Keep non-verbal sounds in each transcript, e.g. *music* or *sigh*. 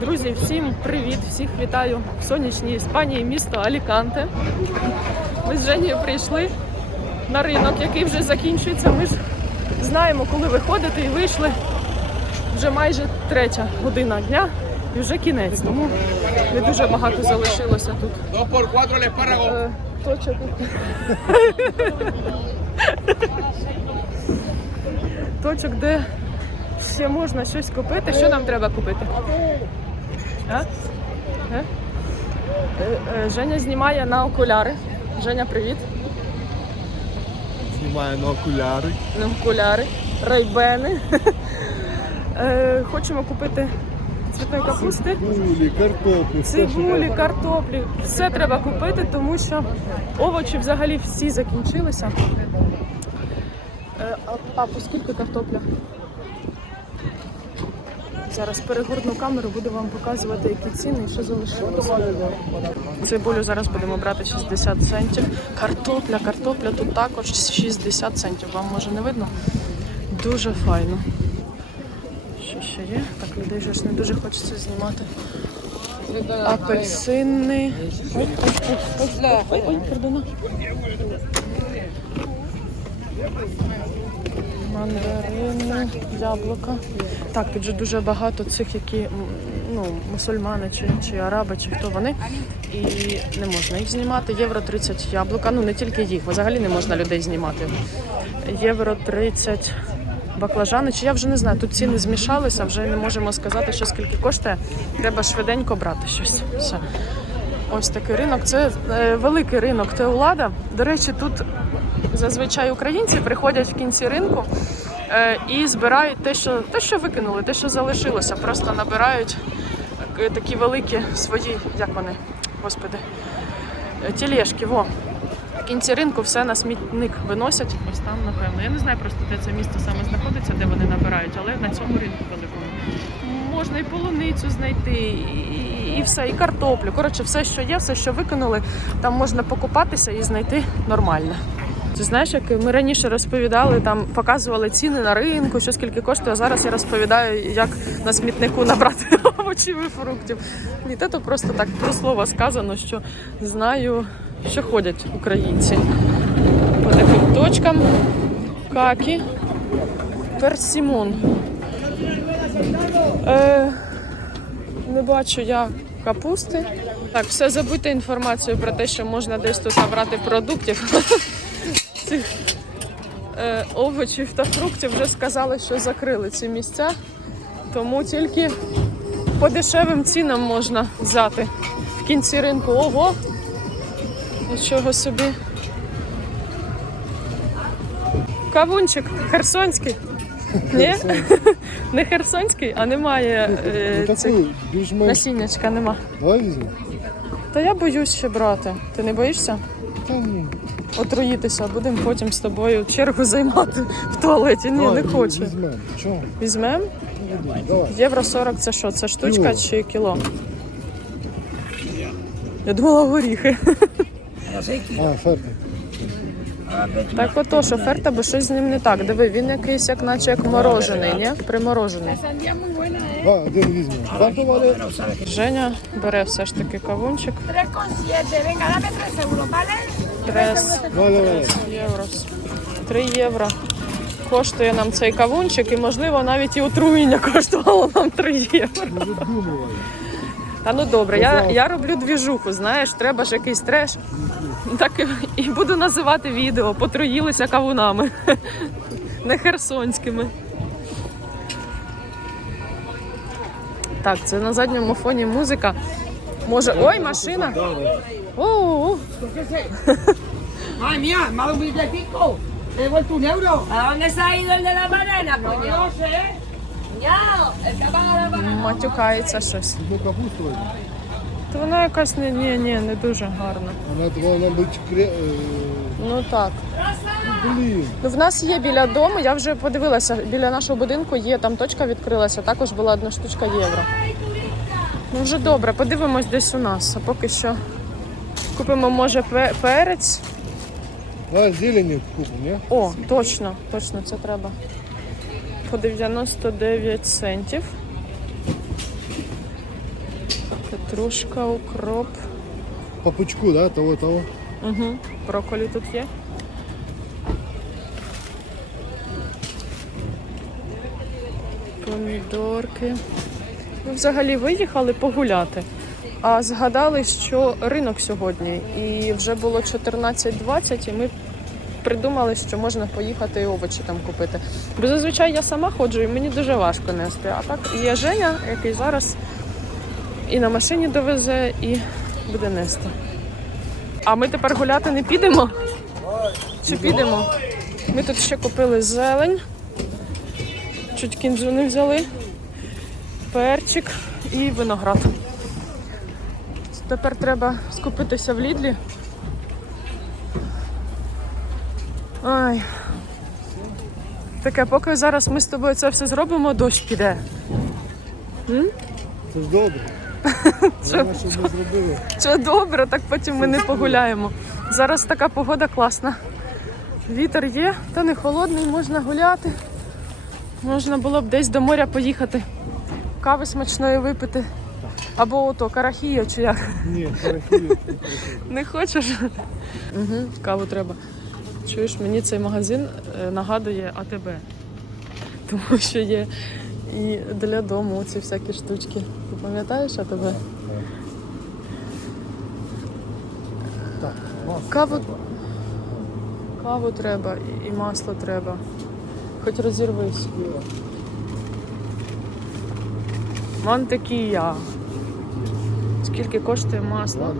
Друзі, всім привіт! Всіх вітаю в сонячній Іспанії, місто Аліканте. Ми з Женєю прийшли на ринок, який вже закінчується. Ми ж знаємо, коли виходити, і вийшли вже майже третя година дня і вже кінець. Тому не дуже багато залишилося тут. Е, точок. Точок, де ще можна щось купити. Що нам треба купити? А? Е? Е, е, Женя знімає на окуляри. Женя, привіт. Знімаю на окуляри. На окуляри, райбени. Хочемо купити цвітної капусти. Цибулі, що Цибулі, картоплі, все треба купити, тому що овочі взагалі всі закінчилися. А, а по скільки картопля? Зараз перегорну камеру, буду вам показувати, які ціни і що залишилося. Цибулю зараз будемо брати 60 центів. Картопля, картопля тут також 60 центів. Вам може не видно? Дуже файно. Що ще є? Так, людей ж не дуже хочеться знімати. Апельсини. Ой, ой, ой, ой. Мандарини, яблука. Так, тут же дуже багато цих, які ну, мусульмани чи, чи араби, чи хто вони. І не можна їх знімати. Євро 30 яблука. Ну не тільки їх, взагалі не можна людей знімати. Євро 30 баклажани. Чи я вже не знаю, тут ціни змішалися, вже не можемо сказати, що скільки коштує. Треба швиденько брати щось. Все. Ось такий ринок. Це е, великий ринок Теулада. До речі, тут зазвичай українці приходять в кінці ринку е, і збирають те, що те, що викинули, те, що залишилося. Просто набирають е, такі великі свої, як вони, господи, тележки. Во. В кінці ринку все на смітник виносять. Ось там, напевно. Я не знаю просто, де це місто саме знаходиться, де вони набирають, але на цьому ринку великому. Можна і полуницю знайти, і, і все, і картоплю. Коротше, все, що є, все, що викинули, там можна покупатися і знайти нормальне. Ти знаєш, як ми раніше розповідали, там показували ціни на ринку, що скільки коштує. А зараз я розповідаю, як на смітнику набрати *laughs* овочів і фруктів. Ні, це то просто так про слово сказано, що знаю, що ходять українці по таким точкам. Какі, персимон. Е, не бачу я капусти. Так, все забудьте інформацію про те, що можна десь тут набрати продуктів. *laughs* Цих е, овочів та фруктів вже сказали, що закрили ці місця. Тому тільки по дешевим цінам можна взяти в кінці ринку. Ого! Нічого собі. Кавунчик херсонський. Ні? Не херсонський, а немає е, Ну, цих таку, більш-менш. насіннячка нема. Давай візьму. Та я боюсь ще брати. Ти не боїшся? Та ні. Отруїтися, будемо потім з тобою чергу займати в туалеті. Ні, не Давай, хочу. Візьмемо. Чого? Візьмемо? Давай. Євро 40 це що? Це штучка Кіло. чи кіло? Я думала горіхи. А, ферти. Так ото, що ферта, бо щось з ним не так. Диви, він якийсь, як наче як морожений, ні? Приморожений. Женя бере все ж таки кавунчик. 3,7. Venga, dame 3 euros, ¿vale? Трес Давай, давай. євро. 3 євро. Коштує нам цей кавунчик і, можливо, навіть і отруєння коштувало нам 3 євро. Не. Та ну добре, я, я роблю двіжуху, знаєш, треба ж якийсь треш. Так і, і буду називати відео. Потруїлися кавунами. *laughs* Не херсонськими. Так, це на задньому фоні музика. Може. Ой, машина! О, Madre mía, me ha dado un billete de cinco. He devuelto un euro. ¿A dónde se матюкається щось. Капусту. То вона якась не, ні, ні, не дуже гарна. Вона повинна бути кре... е, Ну так. Блін. Ну, в нас є біля дому, я вже подивилася, біля нашого будинку є, там точка відкрилася, також була одна штучка євро. Ну вже добре, подивимось десь у нас. А поки що купимо, може, пе- перець. Давай зелені купимо, ні? О, точно, точно, це треба. По 99 центів. Петрушка, укроп. По пучку, да, того, того. Угу. Брокколі тут є. Помідорки. Ми взагалі виїхали погуляти. А згадали, що ринок сьогодні, і вже було 14.20, і ми придумали, що можна поїхати і овочі там купити. Бо зазвичай я сама ходжу і мені дуже важко нести. А так є Женя, який зараз і на машині довезе, і буде нести. А ми тепер гуляти не підемо? Чи підемо? Ми тут ще купили зелень. Чуть кінзу не взяли. Перчик і виноград. Тепер треба скупитися в Лідлі. Ай. Таке, поки зараз ми з тобою це все зробимо, дощ піде. Це ж добре. *laughs* Це- ми зробили. Це добре, так потім ми не погуляємо. Зараз така погода класна. Вітер є, та не холодний, можна гуляти. Можна було б десь до моря поїхати, кави смачної випити. Або ото карахію чи як. Ні, порахую. *laughs* Не хочеш? Угу, каву треба. Чуєш, мені цей магазин е, нагадує АТБ. Тому що є і для дому ці всякі штучки. Ти пам'ятаєш АТБ? Так, Каву, каву треба і- масло треба. Хоч розірвись. Мантикія. Скільки коштує масло?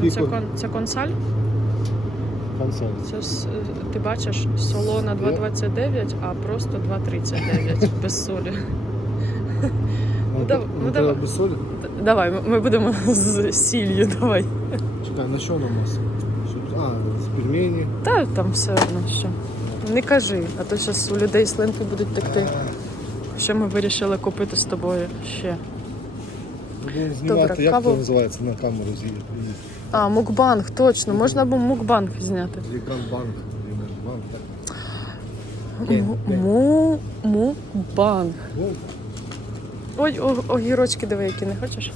2,29. Це, кон, це консаль? Консоль. Це ти бачиш, солона 2,29, а просто 2,39 *laughs* без солі. Ну, дав- ну, ну, давай. без солі? Давай, ми- ми будемо з сіллю, давай. Чекай, на що нам масло? Щоб... А, з пельмені. Та там все одно що. Не кажи, а то зараз у людей слинки будуть текти. Що ми вирішили купити з тобою ще. Будемо знімати, Добре, як каву. це називається на камеру з'їдати. А, мукбанг, точно, можна було мукбанг зняти. Лікан банк. Банк, так. Му- Мукбанг. Ну, Ой, о- огірочки диви, які не хочеш?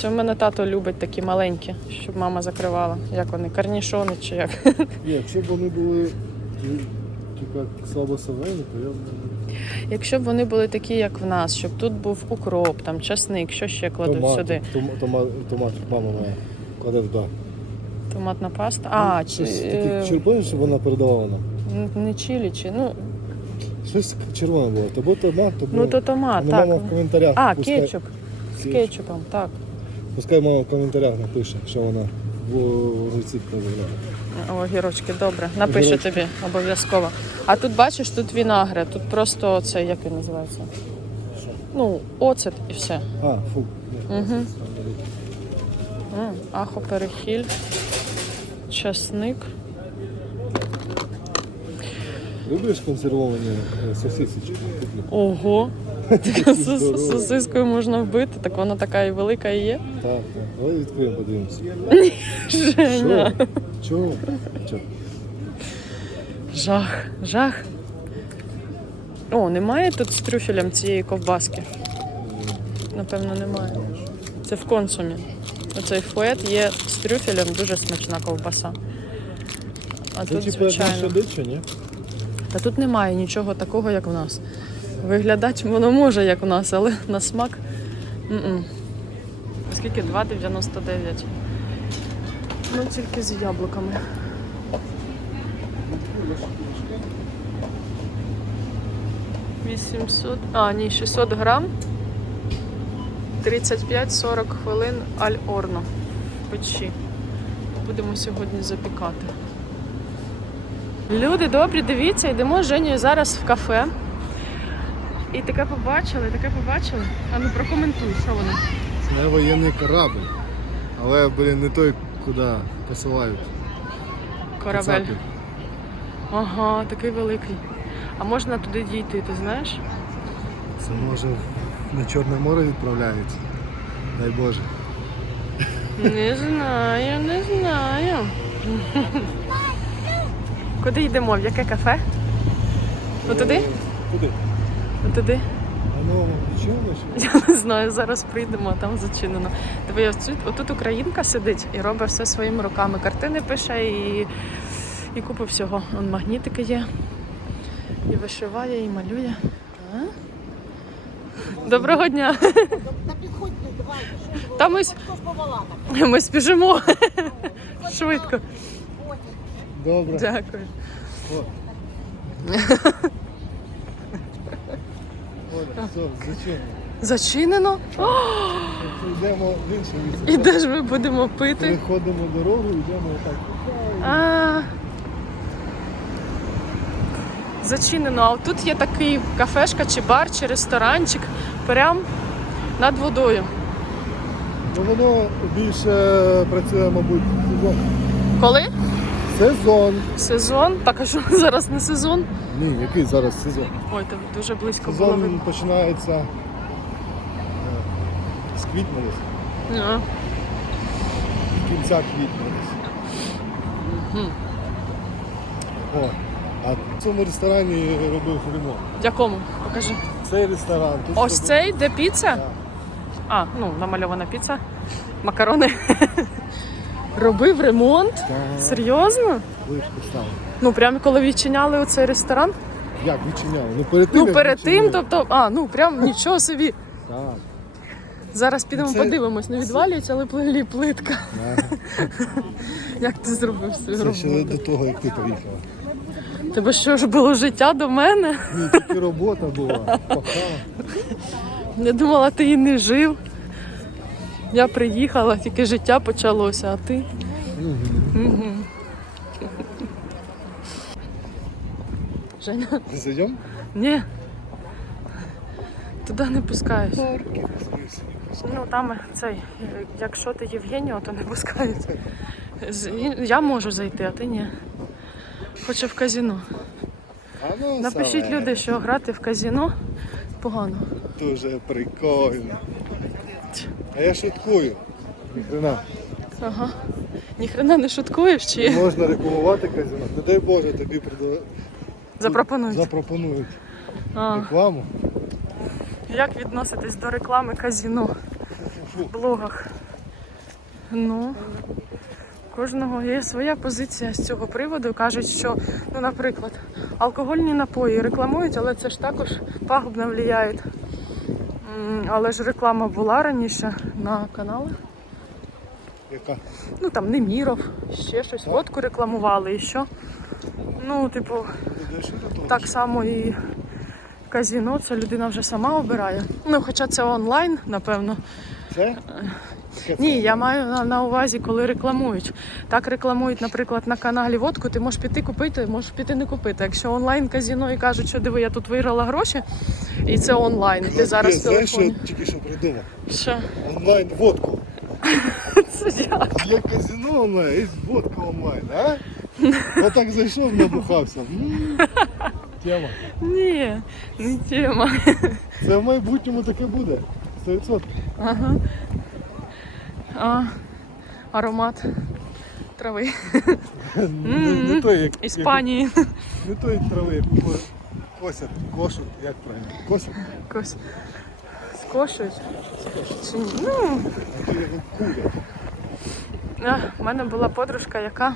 Це в мене тато любить такі маленькі, щоб мама закривала. Як вони? Карнішони чи як? Ні, якщо б вони були типу, слабо совені, то я б Якщо б вони були такі, як в нас, щоб тут був укроп, там часник, що ще кладуть томат, сюди? Том, тома- томатик мама моя кладе туди. Томатна паста. А, чи, Щось е, таке червоне, щоб вона передавала нам. н- не чилі, чи ну, Щось червоне було. То був томат, то був... ну то томат, Ну, так. Мама в коментарях. А, пускай, кетчуп. З Кетчуп. кетчупом, так. Пускай мама в коментарях напише, що вона в рецепт передавала. Огірочки, добре. Напишу Огірочки. тобі обов'язково. А тут бачиш, тут вінагри, тут просто це як він називається? Ну, оцет і все. А, фу. Угу. Ахо перехіль, часник. Любиш консервовані е, сосисочки? Ого! *laughs* З з- сосискою можна вбити, так вона така і велика і є. Так, так. Давай відкриємо, подивимося. *laughs* Женя. Чого? Чого? Жах, жах. О, немає тут з трюфелем цієї ковбаски? Напевно, немає. Це в консумі. Оцей фует є з трюфелем, дуже смачна ковбаса. А Це тут, типу звичайно. дича, ні? Та тут немає нічого такого, як в нас. Виглядати воно може, як в нас, але на смак. м-м. Скільки? 2,99. Ну, тільки з яблуками. Вісімсот. А, ні, 600 грам. 35-40 хвилин аль орно печі. Будемо сьогодні запікати. Люди добрі, дивіться, йдемо з Женєю зараз в кафе. І таке побачили, таке побачили. А ну прокоментуй, що воно. Це воєнний корабль. Але, блін, не той, куди посилають. Корабель. Кацапи. Ага, такий великий. А можна туди дійти, ти знаєш? Це може на Чорне море відправляється. Дай Боже. Не знаю, не знаю. Куди йдемо? В яке кафе? Ну туди? Куди? Туди? А ну? Я не знаю, зараз прийдемо, а там зачинено. Диви, отут українка сидить і робить все своїми руками. Картини пише і, і купу всього. Он магнітики є. І вишиває, і малює. А? Доброго дня! Та підходьте, давайте, що ви? Ми спіжимо. Швидко. Добре. Дякую. *laughs* Зачинено? О, Йдемо в інше місце. і де ж ми будемо пити? Переходимо дорогу, йдемо отак. А. Зачинено. А тут є такий кафешка, чи бар, чи ресторанчик прям над водою. Ну воно більше працює, мабуть, сезон. Коли? Сезон. Сезон. Так, а що *laughs* зараз не сезон? Ні, який зараз сезон? Ой, там дуже близько було Сезон починається е, з квітня десь, А. з кінця квітня десь. Мгм. О, а в цьому ресторані робив ремонт. Якому? Покажи. Цей ресторан. Тут Ось робив- цей, де піца? Так. А, ну, намальована піца. Макарони. *laughs* Робив ремонт? Серйозно? Ну, прямо коли відчиняли оцей ресторан? Як відчиняли? Ну перед тим. Ну, перед тим, тобто, а, ну прям нічого собі. Так. Зараз підемо Це- подивимось, не відвалюється, але плилі плитка. *laughs* Як ти зробив свою Це ще до того, як ти поїхала. Тебе що ж було життя до мене? Ні, тільки робота була. Пока. Я думала, ти і не жив. Я приїхала, тільки життя почалося, а ти. Угу. Женя, Не зайдемо? ні. Туди не пускають. Смислі. Ну там цей, е, якщо ти Євгенія, то не пускають. Я можу зайти, а ти ні. Хоче в казіно. Ну, Напишіть люди, що грати в казіно погано. Дуже прикольно. А я шуткую. Ніхрена. Ага. Ніхрена не шуткуєш чи Можна рекламувати казино. Не дай Боже, тобі придав- запропонують? запропонують А. рекламу. Як відноситесь до реклами казіно в блогах? Ну, кожного є своя позиція з цього приводу. Кажуть, що, ну, наприклад, алкогольні напої рекламують, але це ж також пагубно впливає. Але ж реклама була раніше на каналах. Яка? Ну там Неміров, ще щось, водку рекламували і що. Ну, типу, так само і казіно, це людина вже сама обирає. Ну, хоча це онлайн, напевно. Це? Ні, я маю на, на увазі, коли рекламують. Так рекламують, наприклад, на каналі водку, ти можеш піти купити, можеш піти не купити. Якщо онлайн казіно і кажуть, що диви, я тут виграла гроші, і це онлайн, ти зараз в знаєш, що я тільки що придумав? Що? Онлайн водку. *laughs* Це як? Є казино онлайн, є водка онлайн, а? *laughs* Отак зайшов, набухався. М, Тема. Ні, не тема. Це в майбутньому таке буде. 100%. Ага. А, аромат трави. Не, той, як, Іспанії. Не той трави, косять, кошуть, як правильно? Косять, Якось скошують. Ну, в мене була подружка, яка,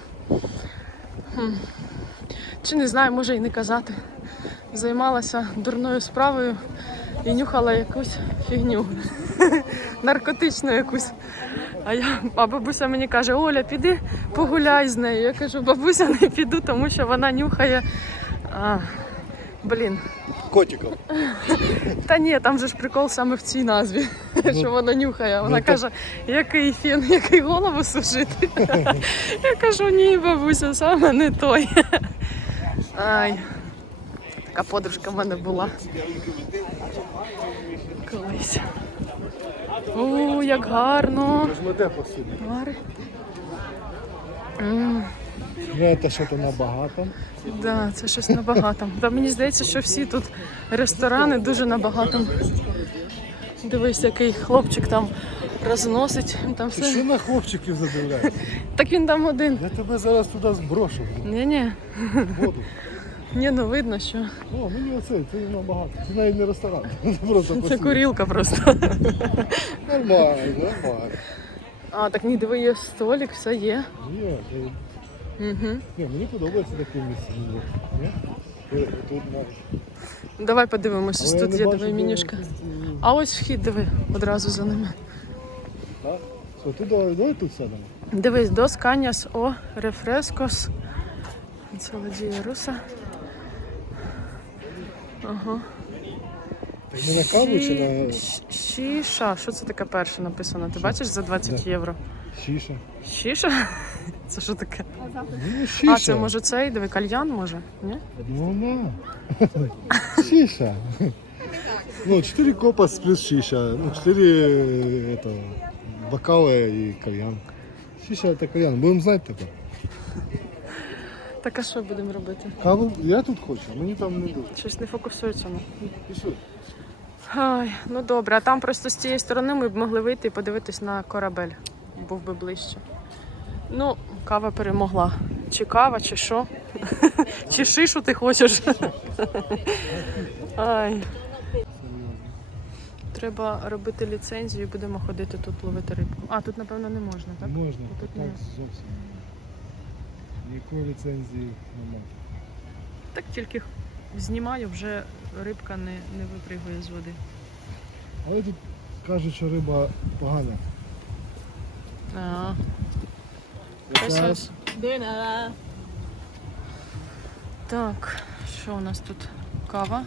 чи не знаю, може і не казати, займалася дурною справою і нюхала якусь фігню, *laughs* наркотичну якусь. А, я, а бабуся мені каже, Оля, піди погуляй з нею. Я кажу, бабуся, не піду, тому що вона нюхає. А, блін, Котиком. та ні, там же ж прикол саме в цій назві, що вона нюхає. Вона ну, каже, який фен, який голову сушити. *laughs* Я кажу, ні, бабуся, саме не той. Ай. Така подружка в мене була. Колись. О, як гарно. Гари. М, Знаєте, що то набагато. Да, це щось набагато. Та мені здається, що всі тут ресторани дуже набагато. Дивись, який хлопчик там розносить. Там Ти все. що на хлопчиків задивляєш? Так він там один. Я тебе зараз туди зброшу Ні-ні. в воду. Ні, ну видно, що О, мені оце, це набагато. Це навіть не ресторан. *laughs* Це просто це курілка просто. *laughs* Нормально, нормально. А, так ні, диви, є столик, все є. Ні, це- Угу. ні, мені подобається таке місце. Ні? Ні? Е, Тут навіть. Давай подивимось, ось Але я тут не є бачу, диви де менюшка. якісь, А ось вхід, диви, одразу за ними. Так? Що, тут давай, давай тут сядемо. Дивись, dos cañas o refrescos. Саладія руса. Ага. Ми на каву чи на Шіша. Що це таке перше написано? Ти бачиш за 20 Де? євро? шіша? Шіша? *laughs* Це що таке? Ну, шіша. А, це може цей, диви, кальян може? Ні? Ну, на. *laughs* Шиша. Ну, 4 копа плюс шиша. Ну, 4 это, бокала и кальян. Шиша это кальян. Будем знать тепер. Так а що будемо робити? Каву я тут хочу, мені там не дуже. Щось не фокусується. Ну. Пішли. Ай, ну добре, а там просто з цієї сторони ми б могли вийти і подивитись на корабель. Був би ближче. Ну, кава перемогла. Чи кава, чи що? *laughs* Чи шишу ти хочеш? *laughs* Ай. Треба робити ліцензію і будемо ходити тут ловити рибку. А, тут, напевно, не можна, так? Можна, Тут так зовсім. Ніякої ліцензії немає. Так тільки знімаю, вже рибка не, не випригує з води. Але тут кажуть, що риба погана. А, ось Якраз. Так, що у нас тут? Кава.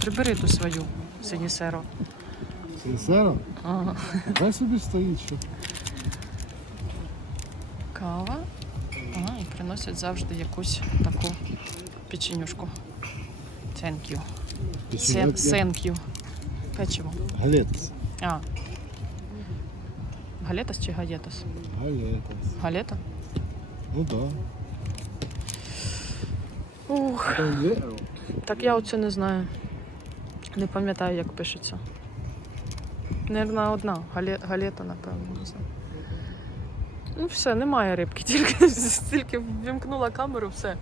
Прибери ту свою синісеро. Сенсера? Ага. Дай собі стоїть, що Кава. Приносять завжди якусь таку печенюшку. Thank you. Sen- Thank you. Печиво. Галетас. А. Галетас чи гаєтас? Галетас. Галета? Ну да. Ух, так я оце не знаю. Не пам'ятаю, як пишеться. Наверно, одна. Гале, галета, напевно, не знаю. Ну, все, немає рибки, *laughs* тільки стільки вімкнула камеру, все.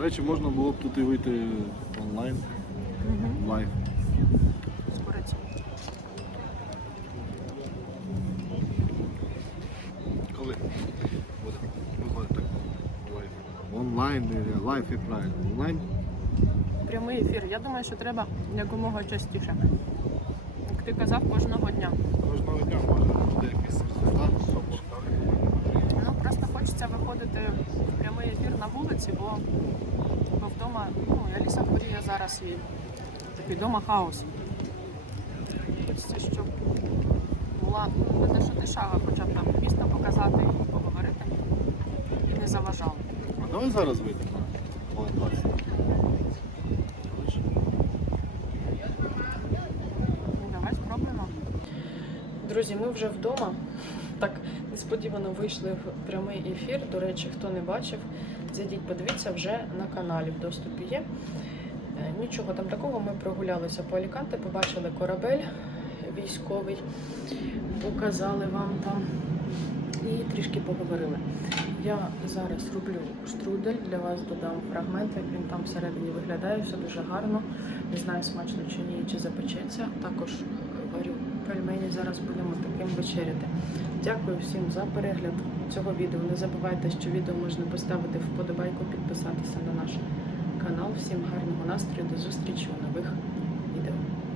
До речі, можна було б тут і вийти онлайн, Угу. лайв. З курицею. Коли буде виходить так лайв? Онлайн, не лайв і правильно. Онлайн. Прямий ефір. Я думаю, що треба якомога частіше. Як ти казав. Кожного дня можна буде якийсь результат, щоб так. Ну, просто хочеться виходити в прямий ефір на вулиці, бо, бо вдома, ну, Аліса хворіє зараз і такий вдома хаос. Хочеться, щоб була ну, не те, що тиша, а хоча б там місто показати і поговорити і не заважало. А давай зараз вийдемо на хвилин 20. Коротше, Ну, давай спробуємо. Друзі, ми вже вдома. Так несподівано вийшли в прямий ефір. До речі, хто не бачив, зайдіть, подивіться вже на каналі в доступі є. Е, Нічого там такого. Ми прогулялися по Аліканте, побачили корабель військовий, показали вам там і трішки поговорили. Я зараз роблю штрудель, для вас додам фрагмент, як він там всередині виглядає, все дуже гарно. Не знаю, смачно чи ні, чи запечеться. Також пельмені, зараз будемо таким вечеряти. Дякую всім за перегляд цього відео. Не забувайте, що відео можна поставити вподобайку, підписатися на наш канал. Всім гарного настрою, до зустрічі у нових